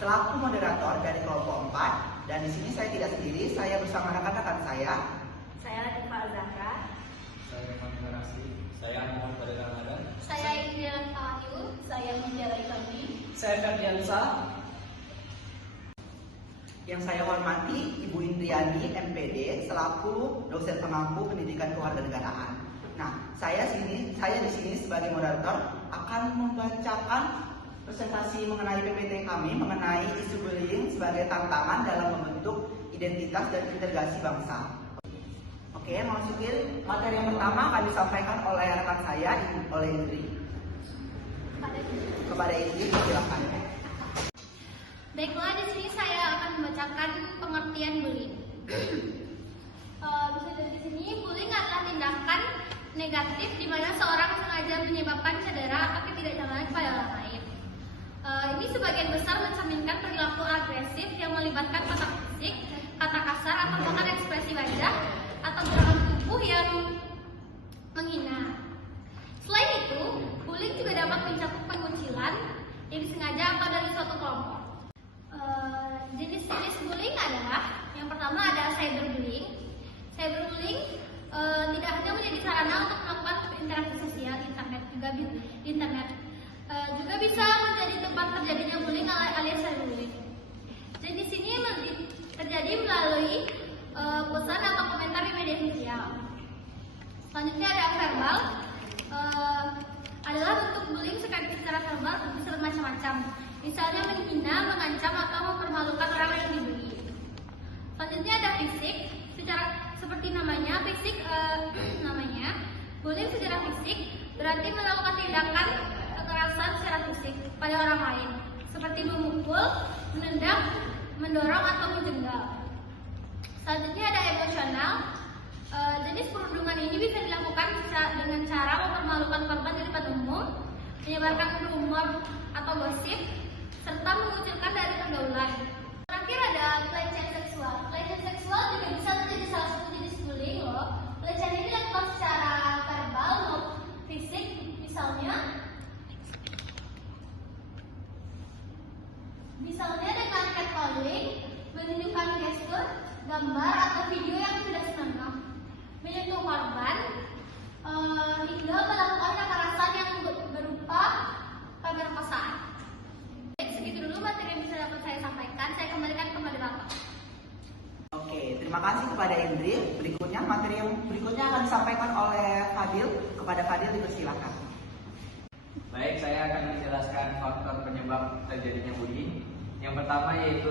selaku moderator dari kelompok 4, dan di sini saya tidak sendiri, saya bersama rekan-rekan saya. Saya Latifah Al-Zahra. Saya Mandarasi. Saya Muhammad Fadil Ramadan. Saya Indira Tawahyu. Saya Mutiara Ikami. Saya Ferdiansa. Yang saya hormati Ibu Indriani MPD selaku dosen pengampu pendidikan kewarganegaraan. Nah, saya di sini sebagai moderator akan membacakan presentasi mengenai PPT kami mengenai isu bullying sebagai tantangan dalam membentuk identitas dan integrasi bangsa. Oke, masukin materi yang pertama akan disampaikan oleh rekan saya, oleh Indri. Kepada Indri, silakan. Baiklah, di sini saya akan membacakan pengertian bullying. Bisa dari sini, bullying adalah tindakan negatif di mana seorang sengaja menyebabkan cedera atau ketidaknyamanan kepada orang lain. Ini sebagian besar mencerminkan perilaku agresif yang melibatkan kontak fisik, kata kasar, atau bahkan ekspresi wajah atau gerakan tubuh yang menghina. Selain itu, bullying juga dapat mencakup pengucilan yang disengaja atau dari suatu kelompok. Jenis-jenis bullying adalah yang pertama ada cyberbullying. Cyberbullying tidak hanya menjadi sarana untuk melakukan interaksi sosial internet juga bisa menjadi tempat terjadinya bullying alias cyberbullying. Dan di sini terjadi melalui pesan atau komentar di media sosial. Selanjutnya ada verbal. Adalah bentuk bullying secara verbal bisa bermacam-macam. Misalnya menghina, mengancam, atau mempermalukan orang yang dibully. Selanjutnya ada fisik. Seperti namanya, fisik namanya. Bullying secara fisik berarti melakukan tindakan kekerasan secara fisik pada orang lain, seperti memukul, menendang, mendorong, atau menjenggal. Selanjutnya ada emosional. Jenis perundungan ini bisa dilakukan dengan cara mempermalukan korban di depan umum, menyebarkan rumor atau gosip, serta mengucilkan dari pergaulan. Terakhir ada pelecehan seksual. Pelecehan seksual juga bisa menjadi salah satu jenis bullying loh. Pelecehan ini dilakukan secara verbal maupun fisik, misalnya dengan catcalling, menunjukkan gestur, gambar atau video yang sudah senang, menyentuh korban, hingga melakukan kekerasan yang berupa pemerkosaan. Segitu dulu materi yang bisa dapat saya sampaikan. Saya kembalikan kepada Bapak. Oke, terima kasih kepada Indri. Berikutnya materi yang berikutnya akan disampaikan oleh Fadil. Kepada Fadil dipersilakan. Baik, saya akan menjelaskan faktor penyebab terjadinya bullying. Yang pertama yaitu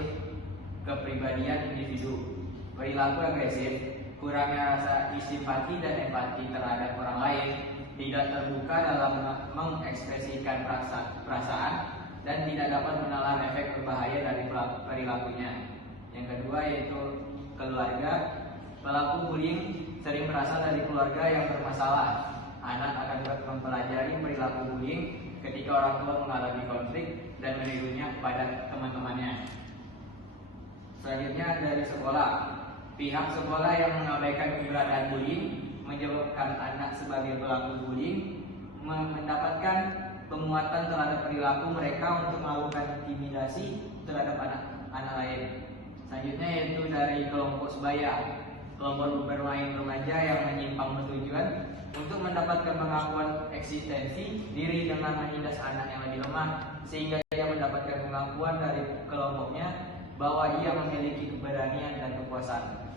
kepribadian individu, perilaku agresif, kurangnya rasa simpati dan empati terhadap orang lain, tidak terbuka dalam mengekspresikan perasaan, dan tidak dapat menelan efek berbahaya dari perilakunya. Yang kedua yaitu keluarga. Pelaku bullying sering berasal dari keluarga yang bermasalah. Anak akan mempelajari perilaku bullying ketika orang tua mengalami konflik dan menirunya kepada teman-temannya. Selanjutnya dari sekolah. Pihak sekolah yang mengabaikan keberadaan bullying menyebabkan anak sebagai pelaku bullying mendapatkan penguatan terhadap perilaku mereka untuk melakukan intimidasi terhadap anak lain. Selanjutnya yaitu dari kelompok sebaya. Kelompok bermain remaja yang menyimpang bertujuan untuk mendapatkan pengakuan eksistensi diri dengan menindas anak yang lebih lemah, sehingga ia mendapatkan pengakuan dari kelompoknya bahwa ia memiliki keberanian dan kekuasaan.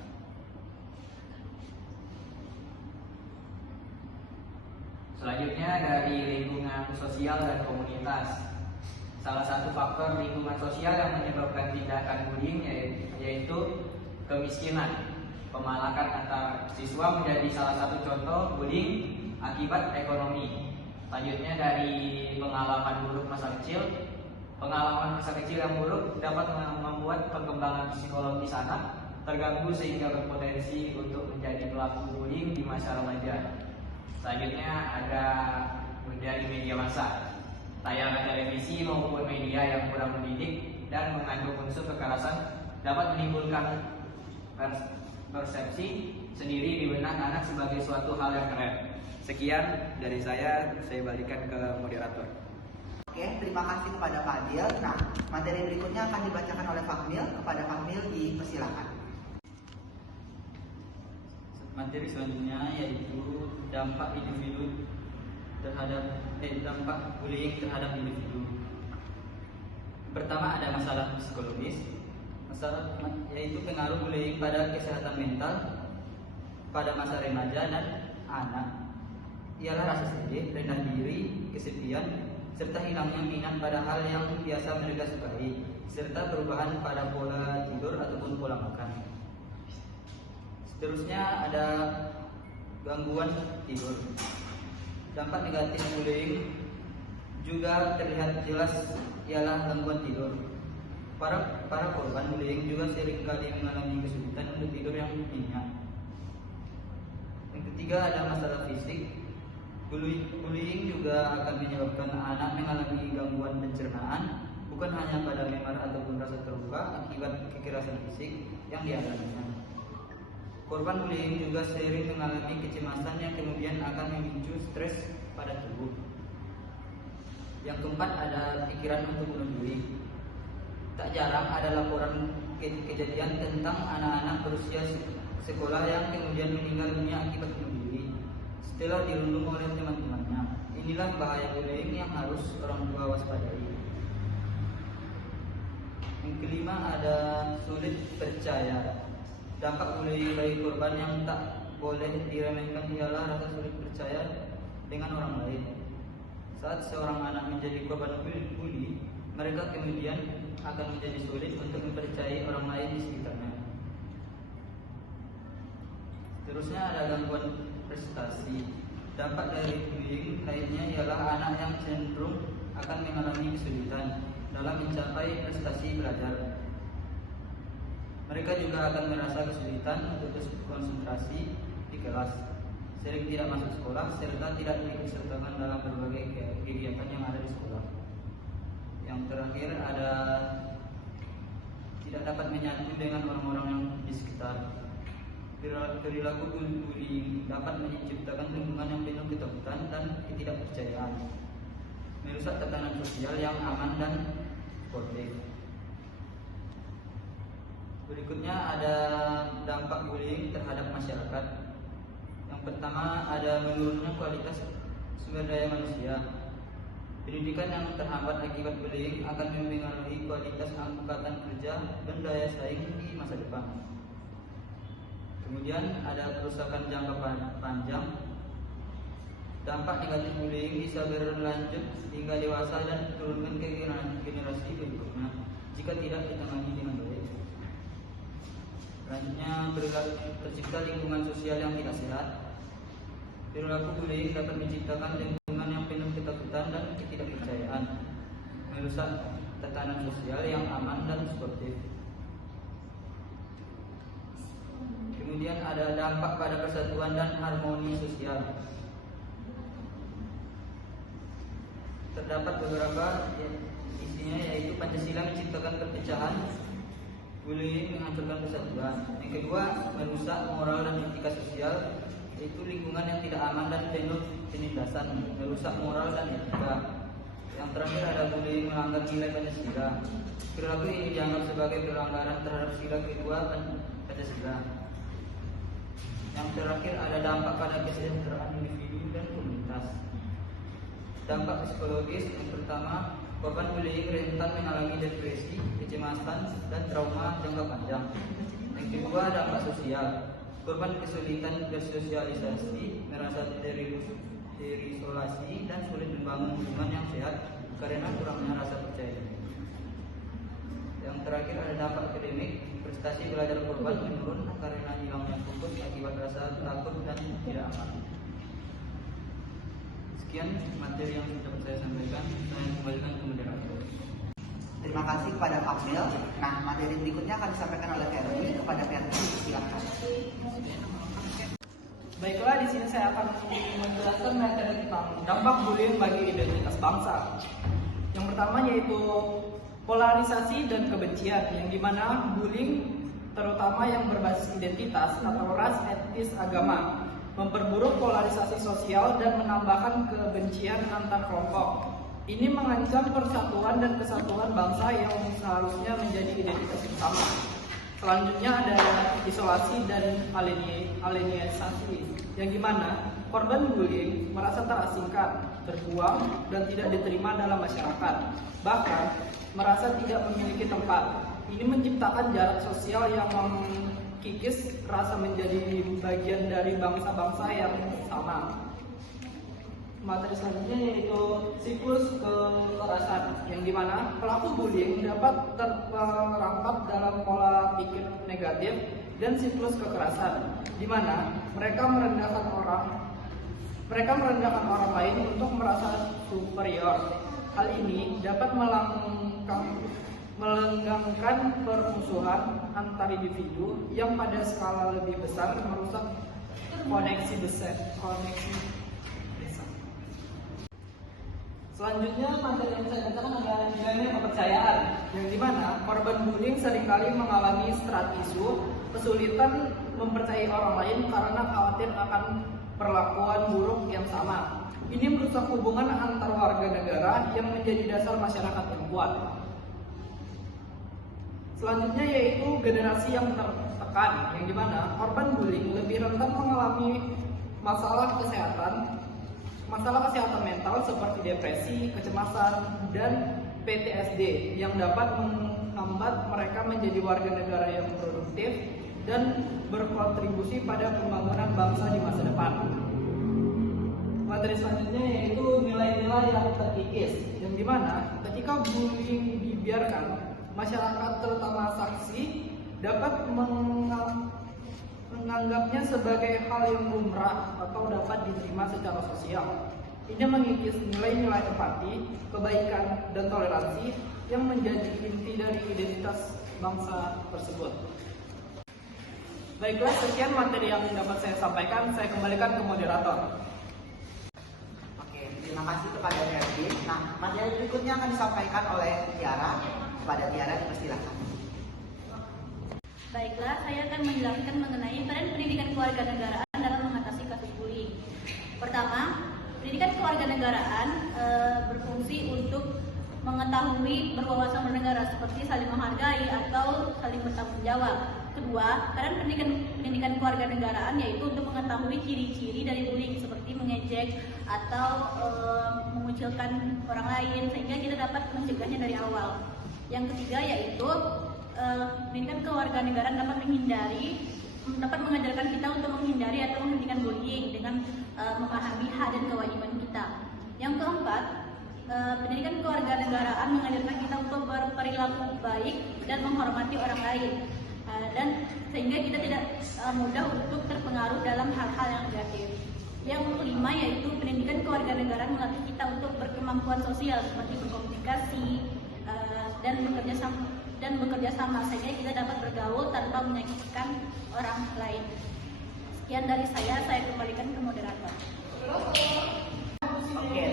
Selanjutnya dari lingkungan sosial dan komunitas. Salah satu faktor lingkungan sosial yang menyebabkan tindakan bullying yaitu kemiskinan. Pemalakan antar siswa menjadi salah satu contoh bullying akibat ekonomi. Selanjutnya dari pengalaman buruk masa kecil. Pengalaman masa kecil yang buruk dapat membuat perkembangan psikologis anak terganggu sehingga berpotensi untuk menjadi pelaku bullying di masa remaja. Selanjutnya ada dari media massa. Tayangan televisi maupun media yang kurang mendidik dan mengandung unsur kekerasan dapat menimbulkan persepsi sendiri di benak anak sebagai suatu hal yang keren. Sekian dari saya balikan ke moderator. Oke, terima kasih kepada Fadil. Nah, materi berikutnya akan dibacakan oleh Fahmil. Kepada Fahmil dipersilakan. Materi selanjutnya yaitu dampak individu terhadap dampak bullying terhadap individu. Pertama ada masalah psikologis, yaitu pengaruh bullying pada kesehatan mental pada masa remaja dan anak. Ialah rasa sedih, rendah diri, kesepian, serta hilangnya minat pada hal yang biasa mereka sukai, serta perubahan pada pola tidur ataupun pola makan. Seterusnya ada gangguan tidur. Dampak negatif bullying juga terlihat jelas ialah gangguan tidur. Para korban bullying juga seringkali mengalami kesulitan untuk tidur yang nyenyak. Yang ketiga ada masalah fisik. Bullying juga akan menyebabkan anak mengalami gangguan pencernaan, bukan hanya pada memar ataupun rasa terluka akibat kekerasan fisik yang dialaminya. Korban bullying juga sering mengalami kecemasan yang kemudian akan memicu stres pada tubuh. Yang keempat ada pikiran untuk bunuh diri. Tak jarang ada laporan kejadian tentang anak-anak berusia sekolah yang kemudian meninggal dunia akibat bunuh diri setelah dirundung oleh teman-temannya. Inilah bahaya bullying yang harus orang tua waspadai. Yang kelima ada sulit percaya. Dampak bullying bagi korban yang tak boleh diremehkan ialah rasa sulit percaya dengan orang lain. Saat seorang anak menjadi korban bully, mereka kemudian akan menjadi sulit untuk mempercayai orang lain di sekitarnya. Terusnya ada gangguan prestasi. Dampak dari bullying lainnya ialah anak yang cenderung akan mengalami kesulitan dalam mencapai prestasi belajar. Mereka juga akan merasa kesulitan untuk konsentrasi di kelas, sering tidak masuk sekolah, serta tidak diikutsertakan dalam berbagai kegiatan yang ada di sekolah. Yang terakhir ada tidak dapat menyatu dengan orang-orang yang di sekitar. Perilaku bullying dapat menciptakan lingkungan yang penuh ketakutan dan ketidakpercayaan, merusak tatanan sosial yang aman dan sportif. Berikutnya ada dampak bullying terhadap masyarakat. Yang pertama ada menurunnya kualitas sumber daya manusia. Pendidikan yang terhambat akibat bullying akan mempengaruhi kualitas angkatan kerja dan daya saing di masa depan. Kemudian ada kerusakan jangka panjang. Dampak negatif bullying bisa berlanjut hingga dewasa dan diturunkan ke generasi berikutnya jika tidak ditangani dengan baik. Selanjutnya tercipta lingkungan sosial yang tidak sehat. Perilaku bullying dapat menciptakan lingkungan yang penuh ketakutan dan ketidakpercayaan, merusak tatanan sosial yang aman dan sportif. Kemudian ada dampak pada persatuan dan harmoni sosial. Terdapat beberapa isinya, yaitu Pancasila menciptakan perpecahan, bullying menghancurkan persatuan. Yang kedua, merusak moral dan etika sosial, yaitu lingkungan yang tidak aman dan penuh penindasan, merusak moral dan etika. Yang terakhir ada bullying melanggar nilai Pancasila. Perilaku ini dianggap sebagai pelanggaran terhadap sila kedua Pancasila. Yang terakhir ada dampak pada kesejahteraan individu dan komunitas. Dampak psikologis yang pertama, korban bullying rentan mengalami depresi, kecemasan, dan trauma jangka panjang. Yang kedua, dampak sosial. Korban kesulitan bersosialisasi, merasa terisolasi, dan sulit membangun hubungan yang sehat karena kurangnya rasa percaya diri. Yang terakhir ada dampak akademik. Prestasi belajar korban menurun karena hilangnya fokus akibat rasa takut dan tidak aman. Sekian materi yang dapat saya sampaikan. Saya kembalikan ke moderator. Terima kasih kepada Fahmil. Nah, materi berikutnya akan disampaikan oleh Ferdi. Kepada Ferdi, silakan. Baiklah, di sini saya akan menjelaskan materi tentang dampak bullying bagi identitas bangsa. Yang pertama yaitu polarisasi dan kebencian, yang dimana bullying terutama yang berbasis identitas atau ras, etnis, agama memperburuk polarisasi sosial dan menambahkan kebencian antar kelompok. Ini mengancam persatuan dan kesatuan bangsa yang seharusnya menjadi identitas bersama. Selanjutnya ada isolasi dan alienisasi, yang dimana korban bullying merasa terasingkan, terbuang, dan tidak diterima dalam masyarakat. Bahkan merasa tidak memiliki tempat. Ini menciptakan jarak sosial yang mengikis rasa menjadi bagian dari bangsa-bangsa yang sama. Materi selanjutnya yaitu siklus kekerasan, yang dimana pelaku bullying dapat terperangkap dalam pola pikir negatif dan siklus kekerasan, dimana mereka merendahkan orang lain untuk merasa superior. Hal ini dapat melenggangkan permusuhan antar individu yang pada skala lebih besar merusak koneksi besar. Selanjutnya materi yang saya katakan adalah nilai kepercayaan, yang dimana korban bullying seringkali mengalami isu kesulitan mempercayai orang lain karena khawatir akan perlakuan buruk yang sama. Ini merusak hubungan antar warga negara yang menjadi dasar masyarakat yang kuat. Selanjutnya yaitu generasi yang tertekan, yang dimana korban bullying lebih rentan mengalami masalah kesehatan mental seperti depresi, kecemasan, dan PTSD yang dapat menghambat mereka menjadi warga negara yang produktif dan berkontribusi pada pembangunan bangsa di masa depan. Materi selanjutnya yaitu nilai-nilai yang terkikis, yang dimana ketika bullying dibiarkan, masyarakat terutama saksi dapat menganggapnya sebagai hal yang lumrah atau dapat diterima secara sosial. Ini mengikis nilai-nilai empati, kebaikan, dan toleransi yang menjadi inti dari identitas bangsa tersebut. Baiklah, sekian materi yang dapat saya sampaikan. Saya kembalikan ke moderator. Oke, terima kasih kepada Erwin. Nah, materi berikutnya akan disampaikan oleh Tiara. Kepada Tiara, dipersilakan. Baiklah, saya akan menjelaskan mengenai peran pendidikan kewarganegaraan dalam mengatasi kasus bullying. Pertama, pendidikan kewarganegaraan berfungsi untuk mengetahui berwawasan bernegara seperti saling menghargai atau saling bertanggung jawab. Kedua, peran pendidikan kewarganegaraan yaitu untuk mengetahui ciri-ciri dari bullying seperti mengejek atau mengucilkan orang lain sehingga kita dapat mencegahnya dari awal. Yang ketiga yaitu pendidikan kewarganegaraan dapat mengajarkan kita untuk menghindari atau menghentikan bullying dengan memahami hak dan kewajiban kita. Yang keempat, pendidikan kewarganegaraan mengajarkan kita untuk berperilaku baik dan menghormati orang lain, dan sehingga kita tidak mudah untuk terpengaruh dalam hal-hal yang negatif. Yang kelima yaitu pendidikan kewarganegaraan melatih kita untuk berkemampuan sosial seperti berkomunikasi dan bekerja sama sehingga kita dapat bergaul tanpa menyakitkan orang lain. Sekian dari saya kembalikan ke moderator. Oke,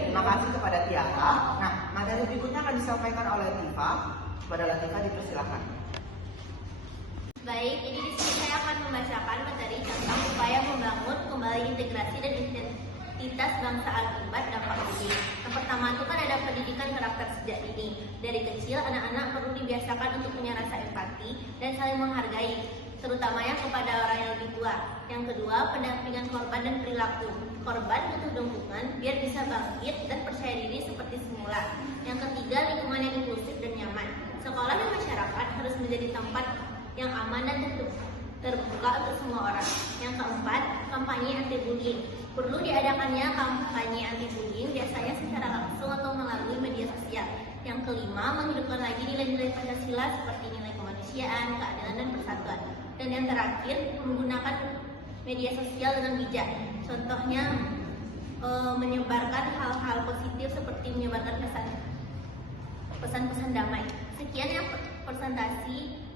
terima kasih kepada Tiara. Nah, materi berikutnya akan disampaikan oleh Tifa. Kepada Latifa, dipersilakan. Baik, ini di sini saya akan membacakan materi tentang upaya membangun kembali integrasi dan identitas bangsa akibat dampak bullying. Yang pertama itu kan ada pendidikan karakter sejak dini. Dari kecil anak-anak perlu dibiasakan untuk punya rasa empati dan saling menghargai, terutamanya kepada orang yang lebih tua. Yang kedua, pendampingan korban dan perilaku. Korban butuh dukungan biar bisa bangkit dan percaya diri seperti semula. Yang ketiga, lingkungan yang inklusif dan nyaman. Sekolah dan masyarakat harus menjadi tempat yang aman dan terbuka untuk semua orang. Yang keempat, kampanye anti-bullying. Perlu diadakannya kampanye anti-bullying biasanya secara langsung atau melalui media sosial. Yang kelima, menghidupkan lagi nilai-nilai Pancasila seperti nilai kemanusiaan, keadilan, dan persatuan. Dan yang terakhir, menggunakan media sosial dengan bijak. Contohnya, menyebarkan hal-hal positif seperti menyebarkan pesan-pesan damai. Sekian yang presentasi.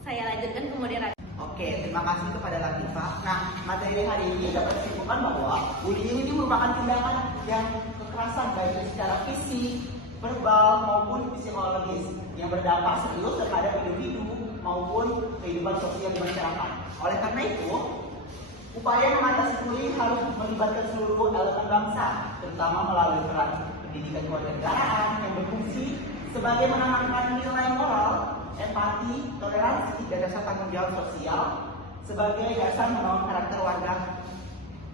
Saya lanjutkan ke moderator. Oke, terima kasih kepada Latifa. Nah, materi hari ini dapat disimpulkan bahwa bullying ini merupakan tindakan yang kekerasan baik secara fisik, verbal maupun psikologis yang berdampak serius terhadap individu maupun kehidupan sosial di masyarakat. Oleh karena itu, upaya mengatasi bullying harus melibatkan seluruh elemen bangsa, terutama melalui peran pendidikan kewarganegaraan yang berfungsi sebagai menanamkan nilai moral, empati, toleransi, dan rasa tanggung jawab sosial sebagai dasar membangun karakter warga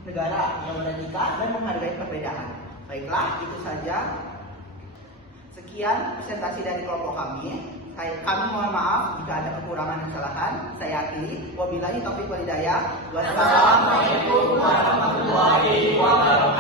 negara yang beretika dan menghargai perbedaan. Baiklah, itu saja. Sekian presentasi dari kelompok kami. Kami mohon maaf jika ada kekurangan dan kesalahan. Saya akhiri. Wabillahi taufiq wal hidayah. Wassalamualaikum warahmatullahi wabarakatuh.